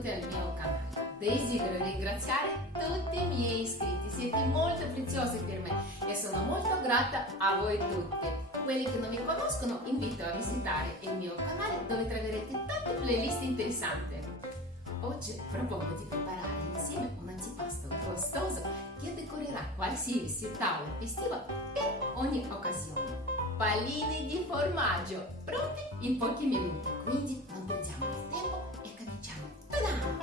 benvenuti al mio canale. Desidero ringraziare tutti i miei iscritti, siete molto preziosi per me e sono molto grata a voi tutti. Quelli che non mi conoscono invito a visitare il mio canale dove troverete tante playlist interessanti. Oggi propongo di preparare insieme un antipasto gustoso che decorerà qualsiasi tavola festiva per ogni occasione. Palline di formaggio pronti in pochi minuti, quindi non perdiamo il tempo e cominciamo. Ta-da!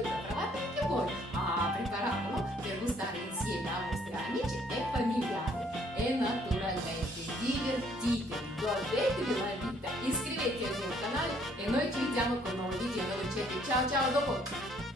Provate anche voi a prepararlo per gustare insieme a vostri amici e famigliari e naturalmente divertitevi, godetevi la vita, iscrivetevi al mio canale e noi ci vediamo con nuovi video, nuove ricette. Ciao ciao, dopo!